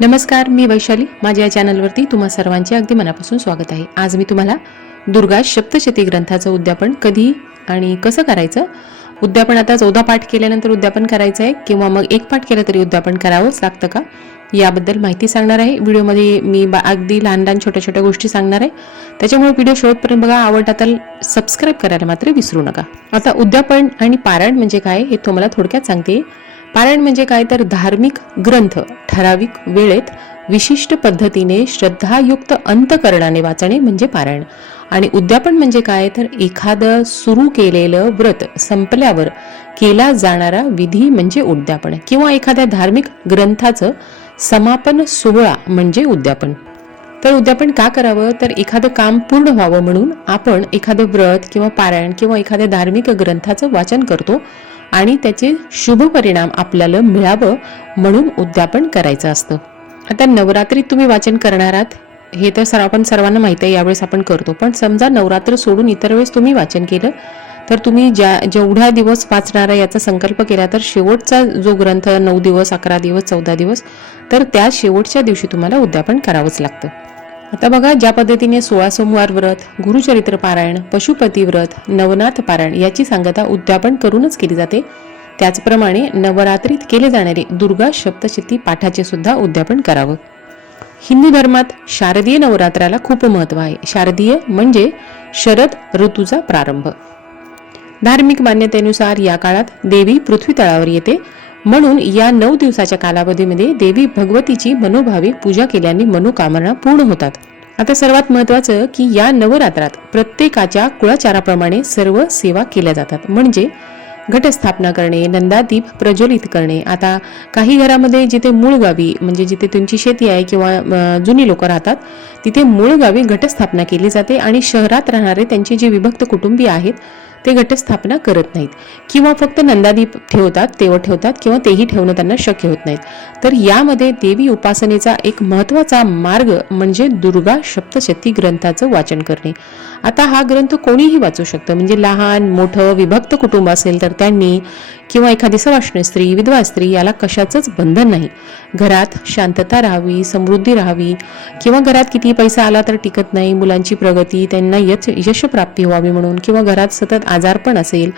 नमस्कार मी वैशाली. माझ्या या चॅनलवरती तुम्हा सर्वांचे अगदी मनापासून स्वागत आहे. आज मी तुम्हाला दुर्गा सप्तशती ग्रंथाचं उद्यापन कधी आणि कसं करायचं? उद्यापन आता चौदा पाठ केल्यानंतर उद्यापन करायचं आहे किंवा मग एक पाठ केलं तरी उद्यापन करावंच लागतं का? याबद्दल माहिती सांगणार आहे. व्हिडिओमध्ये मी बा अगदी लहान लहान छोट्या छोट्या गोष्टी सांगणार आहे. त्याच्यामुळे व्हिडिओ शेवटपर्यंत बघा. आवडला तर सबस्क्राईब करायला मात्र विसरू नका. आता उद्यापन आणि पारायण म्हणजे काय हे तुम्हाला थोडक्यात सांगते. पारायण म्हणजे काय तर धार्मिक ग्रंथ ठराविक वेळेत विशिष्ट पद्धतीने श्रद्धायुक्त अंतकरणाने वाचणे म्हणजे पारायण. आणि उद्यापन म्हणजे काय तर एखादं सुरू केलेलं व्रत संपल्यावर केला जाणारा विधी म्हणजे उद्यापन किंवा एखाद्या धार्मिक ग्रंथाचं समापन सोहळा म्हणजे उद्यापन. तर उद्यापन का करावं? तर एखादं काम पूर्ण व्हावं म्हणून आपण एखादं व्रत किंवा पारायण किंवा एखाद्या धार्मिक ग्रंथाचं वाचन करतो. आणि त्याचे शुभ परिणाम आपल्याला मिळावं म्हणून उद्यापन करायचं असतं. आता नवरात्रीत तुम्ही वाचन करणार आहात. हे तर सर आपण सर्वांना माहिती आहे यावेळेस आपण करतो. पण समजा नवरात्र सोडून इतर वेळेस तुम्ही वाचन केलं तर तुम्ही ज्या जेवढा दिवस वाचणार आहे याचा संकल्प केला तर शेवटचा जो ग्रंथ नऊ दिवस अकरा दिवस चौदा दिवस तर त्या शेवटच्या दिवशी तुम्हाला उद्यापन करावंच लागतं. आता बघा ज्या पद्धतीने सोळा सोमवार व्रत गुरुचरित्र पारायण पशुपती व्रत नवनाथ पारायण याची सांगता उद्यापन करूनच केली जाते. त्याचप्रमाणे नवरात्रीत केले जाणारे दुर्गा सप्तशती पाठाचे सुद्धा उद्यापन करावं. हिंदू धर्मात शारदीय नवरात्राला खूप महत्त्व आहे. शारदीय म्हणजे शरद ऋतूचा प्रारंभ. धार्मिक मान्यतेनुसार या काळात देवी पृथ्वी तळावर येते. म्हणून या नऊ दिवसाच्या कालावधीमध्ये देवी भगवतीची मनोभावे पूजा केल्याने मनोकामना पूर्ण होतात. आता सर्वात महत्वाचं की या नवरात्रात प्रत्येकाच्या कुळाचाराप्रमाणे सर्व सेवा केल्या जातात. म्हणजे घटस्थापना करणे नंदादीप प्रज्वलित करणे. आता काही घरामध्ये जिथे मूळ गावी म्हणजे जिथे तुमची शेती आहे किंवा जुनी लोक राहतात तिथे मूळ गावी घटस्थापना केली जाते आणि शहरात राहणारे त्यांचे जे विभक्त कुटुंबीय आहेत ते घटस्थापना करत नाहीत. किंवा फक्त नंदादीप ठेवतात तेव्हा ठेवतात किंवा तेही ठेवणं त्यांना शक्य होत नाहीत. तर यामध्ये देवी उपासनेचा एक महत्त्वाचा मार्ग म्हणजे दुर्गा सप्तशती ग्रंथाचं वाचन करणे. आता हा ग्रंथ कोणीही वाचू शकतं. म्हणजे लहान मोठं विभक्त कुटुंब असेल तर त्यांनी किंवा एखादी सवाष्ण स्त्री विधवा स्त्री याला कशाचंच बंधन नाही. घरात शांतता राहावी समृद्धी राहावी किंवा घरात किती पैसा आला तर टिकत नाही मुलांची प्रगती त्यांना यश यशप्राप्ती व्हावी म्हणून किंवा घरात सतत आजारपण असेल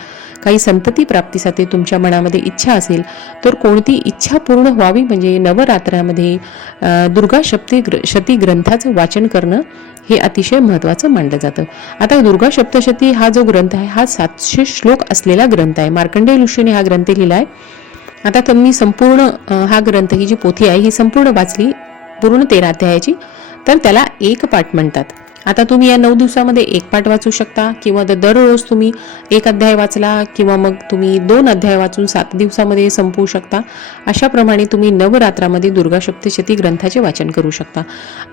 काही संतती प्राप्तीसाठी तुमच्या मनामध्ये इच्छा असेल तर कोणती इच्छा पूर्ण व्हावी म्हणजे नवरात्रामध्ये दुर्गा शक्ती ग्र शती ग्रंथाचं वाचन करणं हे अतिशय महत्त्वाचं मानलं जातं. आता दुर्गा सप्तशती हा जो ग्रंथ आहे हा सातशे श्लोक असलेला ग्रंथ आहे. मार्कंडेय ऋषीने हा ग्रंथ लिहिला आहे आता तर मी संपूर्ण हा ग्रंथ ही जी पोथी आहे ही संपूर्ण वाचली पूर्ण तेरा अध्यायाची तर त्याला एक पाठ म्हणतात. आता तुम्ही या नऊ दिवसामध्ये एक पाठ वाचू शकता किंवा द- दररोज तुम्ही एक अध्याय वाचला किंवा मग तुम्ही दोन अध्याय वाचून सात दिवसामध्ये संपवू शकता. अशाप्रमाणे तुम्ही नवरात्रामध्ये दुर्गा सप्तशती ग्रंथाचे वाचन करू शकता.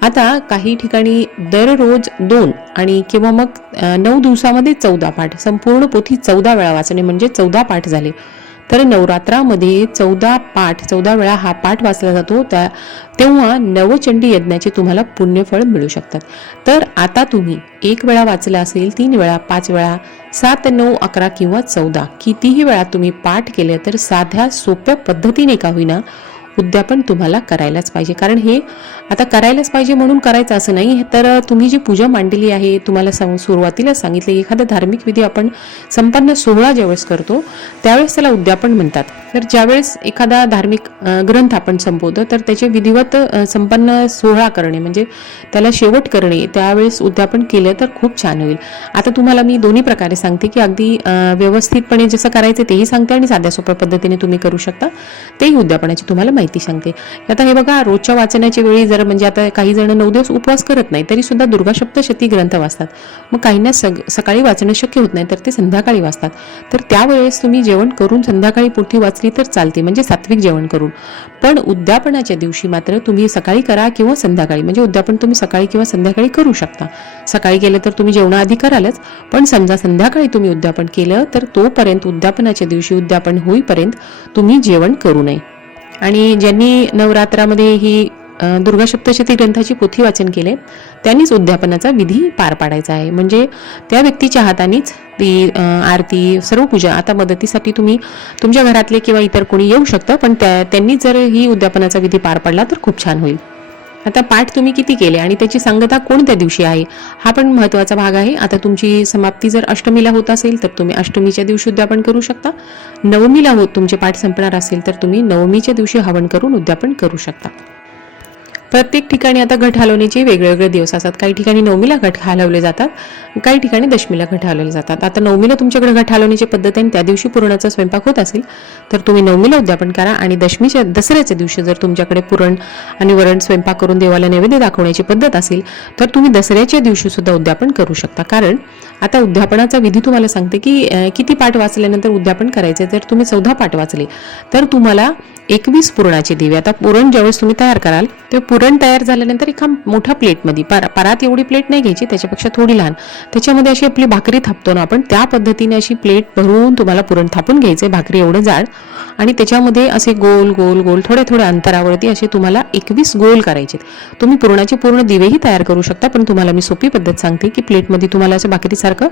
आता काही ठिकाणी दररोज दोन आणि किंवा मग नऊ दिवसामध्ये चौदा पाठ संपूर्ण पोथी चौदा वेळा वाचणे म्हणजे चौदा पाठ झाले. तर नवरात्रामध्ये चौदा पाठ चौदा वेळा हा पाठ वाचला जातो. त्या तेव्हा नवचंडी यज्ञाचे तुम्हाला पुण्यफळ मिळू शकतात. तर आता तुम्ही एक वेळा वाचला असेल तीन वेळा पाच वेळा सात नऊ अकरा किंवा चौदा कितीही वेळा तुम्ही पाठ केले तर साध्या सोप्या पद्धतीने का होईना उद्यापन तुम्हाला करायलाच पाहिजे. कारण हे आता करायलाच पाहिजे म्हणून करायचं असं नाही. तर तुम्ही जी पूजा मांडलेली आहे तुम्हाला सांग सुरुवातीला सांगितले एखादा धार्मिक विधी आपण संपन्न सोहळा ज्यावेळेस करतो त्यावेळेस त्याला उद्यापन म्हणतात. तर ज्यावेळेस एखादा धार्मिक ग्रंथ आपण संपवतो तर त्याचे विधिवत संपन्न सोहळा करणे म्हणजे त्याला शेवट करणे त्यावेळेस उद्यापन केलं तर खूप छान होईल. आता तुम्हाला मी दोन्ही प्रकारे सांगते की अगदी व्यवस्थितपणे जसं करायचं तेही सांगते आणि साध्या सोप्या पद्धतीने तुम्ही करू शकता. तेही उद्यापनाची तुम्हाला माहिती सांगते. आता हे बघा रोजच्या वाचनाच्या वेळी जर म्हणजे आता काही जण नऊ दिवस उपवास करत नाही तरी सुद्धा दुर्गा सप्तशती ग्रंथ वाचतात. मग काहींना सग सकाळी वाचणं शक्य होत नाही तर ते संध्याकाळी वाचतात. तर त्यावेळेस तुम्ही जेवण करून संध्याकाळी पोथी वाचली तर चालते म्हणजे सात्विक जेवण करून. पण उद्यापनाच्या दिवशी मात्र तुम्ही सकाळी करा किंवा संध्याकाळी. म्हणजे उद्यापन तुम्ही सकाळी किंवा संध्याकाळी करू शकता. सकाळी केलं तर तुम्ही जेवणाआधी करालच पण समजा संध्याकाळी तुम्ही उद्यापन केलं तर तोपर्यंत उद्यापनाच्या दिवशी उद्यापन होईपर्यंत तुम्ही जेवण करू नये. आणि ज्यांनी नवरात्रामध्ये ही दुर्गा सप्तशती ग्रंथाची पोथी वाचन केले. त्यांनीच उद्यापनाचा विधी पार पाडायचा आहे. म्हणजे त्या व्यक्तीच्या हातानेच ती आरती सर्व पूजा आता मदतीसाठी तुम्ही तुमच्या घरातले किंवा इतर कोणी येऊ शकतं पण त्या त्यांनी जर ही उद्यापनाचा विधी पार पाडला तर खूप छान होईल. आता पाठ तुम्ही किती केले आणि त्याची सांगता कोणत्या दिवशी आहे? हा पण महत्त्वाचा भाग आहे. आता तुमची समाप्ती जर अष्टमीला होत असेल तर तुम्ही अष्टमीच्या दिवशी उद्यापन करू शकता. नवमीला होत तुमचे पाठ संपणार असेल तर तुम्ही नवमीच्या दिवशी हवन करून उद्यापन करू शकता. प्रत्येक ठिकाणी आता घट हलवण्याचे वेगवेगळे दिवस असतात. काही ठिकाणी नवमीला घट हलवले जातात काही ठिकाणी दशमीला घट हलवले जातात. आता नवमीला तुमच्याकडे घट हलवण्याची पद्धत आहे आणि त्या दिवशी पुरणाचा स्वयंपाक होत असेल तर तुम्ही नवमीला उद्यापन करा आणि दशमीच्या दसऱ्याच्या दिवशी जर तुमच्याकडे पुरण आणि वरण स्वयंपाक करून देवाला नैवेद्य दाखवण्याची पद्धत असेल तर तुम्ही दसऱ्याच्या दिवशी सुद्धा उद्यापन करू शकता. कारण आता उद्यापनाचा विधी तुम्हाला सांगते की किती पाठ वाचल्यानंतर उद्यापन करायचे जर तुम्ही चौदा पाठ वाचले तर तुम्हाला एकवीस पुरणाचे दिवे आता पुरण ज्यावेळेस तुम्ही तयार कराल ते पुरण तयार झाल्यानंतर एका मोठ्या प्लेटमध्ये पर परात एवढी प्लेट नाही घ्यायची त्याच्यापेक्षा थोडी लहान. त्याच्यामध्ये अशी आपली भाकरी थापतो ना आपण त्या पद्धतीने अशी प्लेट भरून तुम्हाला पुरण थापून घ्यायचे भाकरी एवढं जाड. आणि त्याच्यामध्ये असे गोल गोल गोल थोड्या थोड्या अंतरावरती असे तुम्हाला एकवीस गोल करायचे तुम्ही पुरणाचे पूर्ण दिवेही तयार करू शकता पण तुम्हाला मी सोपी पद्धत सांगते की प्लेटमध्ये तुम्हाला असं भाकरीसारखं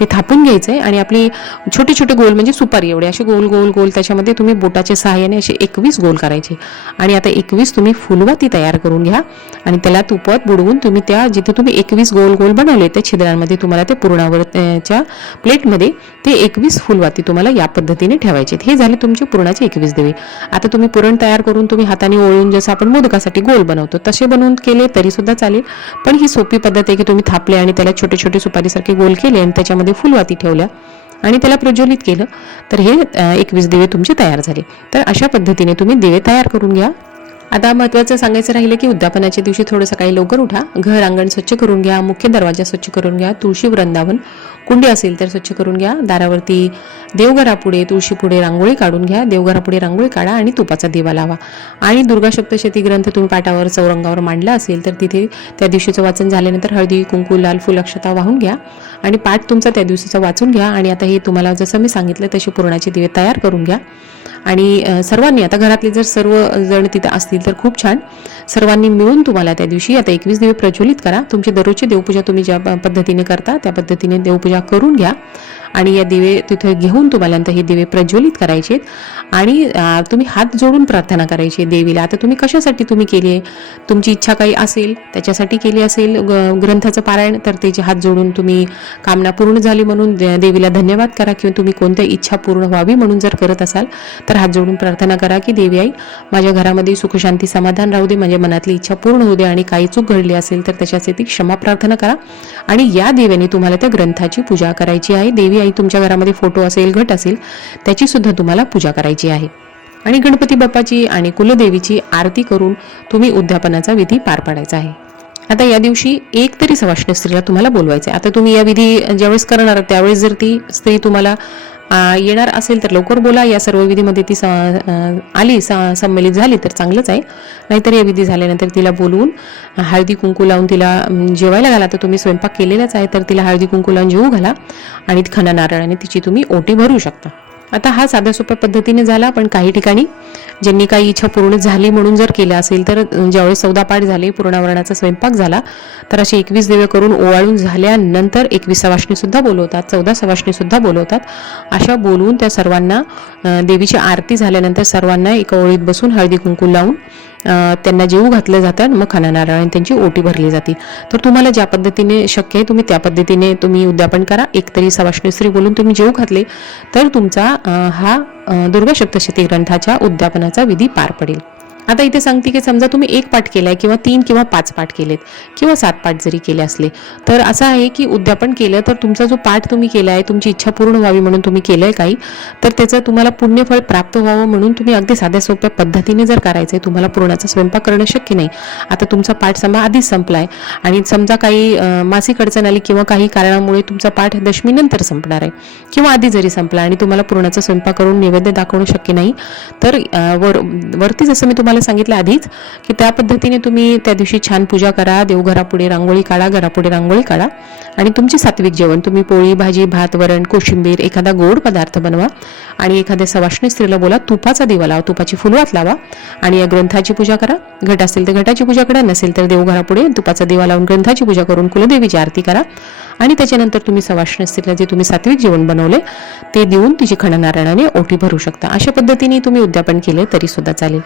ते थापून घ्यायचं आहे आणि आपली छोटे छोटे गोल म्हणजे सुपारी एवढे असे गोल गोल गोल त्याच्यामध्ये तुम्ही बोटाच्या सहाय्याने असे एकवीस गोल करायचे. आणि आता एकवीस तुम्ही फुलवाती तयार करून घ्या. आणि त्याला तुपात बुडवून तुम्ही त्या जिथे तुम्ही एकवीस गोल गोल बनवले त्या छिद्रांमध्ये तुम्हाला ते पुरणावर प्लेटमध्ये ते एकवीस फुलवाती तुम्हाला या पद्धतीने ठेवायचे हे झाले तुमचे पुरणाचे एकवीस दिवे. आता तुम्ही पुरण तयार करून तुम्ही हाताने ओळून जसं आपण मोदकासाठी गोल बनवतो तसे बनवून केले तरी सुद्धा चालेल. पण ही सोपी पद्धत आहे की तुम्ही थापले आणि त्याला छोटे छोटे सुपारीसारखे गोल केले आणि त्याच्यामध्ये फुलवाती ठेवल्या आणि त्याला प्रज्वलित केलं. तर हे एकवीस दिवे तुमचे तयार झाले. तर अशा पद्धतीने तुम्ही दिवे तयार करून घ्या. आता महत्त्वाचं सांगायचं राहिलं की उद्यापनाच्या दिवशी थोडं सकाळी लवकर उठा. घर अंगण स्वच्छ करून घ्या. मुख्य दरवाजा स्वच्छ करून घ्या. तुळशी वृंदावन कुंडी असेल तर स्वच्छ करून घ्या. दारावरती देवघरापुढे तुळशीपुढे रांगोळी काढून घ्या. देवघरापुढे रांगोळी काढा आणि तुपाचा दिवा लावा. आणि दुर्गा सप्तशती ग्रंथ तुम्ही पाटावर चौरंगावर मांडला असेल तर तिथे त्या दिवशीचं वाचन झाल्यानंतर हळदी कुंकू लाल फुल अक्षता वाहून घ्या. आणि पाठ तुमचा त्या दिवशीचा वाचून घ्या. आणि आता हे तुम्हाला जसं मी सांगितलं तसे पुरणाचे दिवे तयार करून घ्या. आणि सर्वांनी आता घरातले जर सर्व जण तिथे असतील तर खूप छान. सर्वांनी मिळून तुम्हाला त्या दिवशी आता एकवीस दिवे प्रज्वलित करा. तुमची दररोजची देवपूजा तुम्ही ज्या पद्धतीने करता त्या पद्धतीने देवपूजा करून घ्या. आणि या दिवे तिथे घेऊन तुम्हाला नंतर हे दिवे प्रज्वलित करायचे आणि तुम्ही हात जोडून प्रार्थना करायची देवीला. आता तुम्ही कशासाठी तुम्ही केली आहे? तुमची इच्छा काही असेल त्याच्यासाठी केली असेल ग- ग्रंथाचं पारायण तर त्याचे हात जोडून तुम्ही कामना पूर्ण झाली म्हणून देवीला धन्यवाद करा किंवा तुम्ही कोणत्या इच्छा पूर्ण व्हावी म्हणून जर करत असाल तर हात जोडून प्रार्थना करा की देवी आई माझ्या घरामध्ये सुखशांती समाधान राहू दे माझ्या मनातली इच्छा पूर्ण होऊ दे आणि काही चूक घडली असेल तर त्याच्यासाठी क्षमा प्रार्थना करा. आणि या देवीने तुम्हाला त्या ग्रंथाची पूजा करायची आहे. देवी आई तुमच्या घरामध्ये फोटो असेल घट असेल त्याची सुद्धा तुम्हाला पूजा करायची आहे. आणि गणपती बाप्पाची आणि कुलदेवीची आरती करून तुम्ही उद्यापनाचा विधी पार पाडायचा आहे. आता या दिवशी एक तरी सवाष्ण स्त्रीला तुम्हाला बोलवायचं आहे आता तुम्ही या विधी ज्यावेळेस करणार त्यावेळेस जर ती स्त्री तुम्हाला येणार असेल तर लवकर बोला. या सर्व विधीमध्ये ती स- आली स- झाली तर चांगलंच आहे. नाहीतर या विधी झाल्यानंतर तिला बोलवून हळदी कुंकू लावून तिला जेवायला घाला. तर तुम्ही स्वयंपाक केलेलाच आहे तर तिला हळदी कुंकू लावून जेवू घाला. आणि खणा नारळाने तिची तुम्ही ओटी भरू शकता. आता हा साध्या सोप्या पद्धतीने झाला पण काही ठिकाणी ज्यांनी काही इच्छा पूर्ण झाली म्हणून जर केलं असेल तर ज्यावेळेस चौदा पाठ झाले पूर्णावरणाचा स्वयंपाक झाला तर असे एकवीस देवे करून ओवाळून झाल्यानंतर एकवीस सुद्धा बोलवतात चौदा सवाष्णी सुद्धा बोलवतात. अशा बोलवून त्या सर्वांना देवीची आरती झाल्यानंतर सर्वांना एका ओळीत बसून हळदी कुंकू लावून त्यांना जेऊ घातलं जातं आणि मग खाना नारळ त्यांची ओटी भरली जाते. तर तुम्हाला ज्या पद्धतीने शक्य आहे तुम्ही त्या पद्धतीने तुम्ही उद्यापन करा. एकतरी सवाष्णीश्री बोलून तुम्ही जेवू घातले तर तुमचा हा दुर्गा सप्तशती ग्रंथाच्या उद्यापनाचा विधी पार पडेल. आता इथे सांगते की समजा तुम्ही एक पाठ केलाय किंवा तीन किंवा पाच पाठ केलेत किंवा सात पाठ जरी केले असले तर असं आहे की उद्यापन केलं तर तुमचा जो पाठ तुम्ही केला आहे तुमची इच्छा पूर्ण व्हावी म्हणून तुम्ही केलंय काही तर त्याचं तुम्हाला पुण्यफळ प्राप्त व्हावं म्हणून तुम्ही अगदी साध्या सोप्या पद्धतीने जर करायचं आहे तुम्हाला पूर्णाचा स्वयंपाक करणं शक्य नाही. आता तुमचा पाठ समजा आधीच संपलाय आणि समजा काही मासिक अडचण आली किंवा काही कारणामुळे तुमचा पाठ दशमीनंतर संपणार आहे किंवा आधी जरी संपला आणि तुम्हाला पूर्णाचा स्वयंपाक करून नैवेद्य दाखवणं शक्य नाही तर वर वरती जसं मी तुम्हाला तुम्हाला सांगितलं आधीच की त्या पद्धतीने तुम्ही त्या दिवशी छान पूजा करा देवघरापुढे रांगोळी काढा घरापुढे रांगोळी काढा आणि तुमची सात्विक जेवण तुम्ही पोळी भाजी भात वरण कोशिंबीर एखादा गोड पदार्थ बनवा आणि एखाद्या सवाष्णी स्त्रीला बोला तुपाचा दिवा लावा तुपाची फुलवात लावा आणि या ग्रंथाची पूजा करा. घट असेल तर घटाची पूजा करा नसेल तर देवघरापुढे तुपाचा दिवा लावून ग्रंथाची पूजा करून कुलदेवीची आरती करा आणि त्याच्यानंतर तुम्ही सवाष्ण स्त्रीला जे तुम्ही सात्विक जेवण बनवले ते देऊन तिची खणनारायणाने ओटी भरू शकता. अशा पद्धतीने तुम्ही उद्यापन केले तरी सुद्धा चालेल.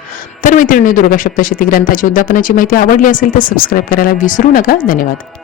तर मैत्रिणी दुर्गा सप्तशती ग्रंथाची उद्यापनाची माहिती आवडली असेल तर सबस्क्राईब करायला विसरू नका. धन्यवाद.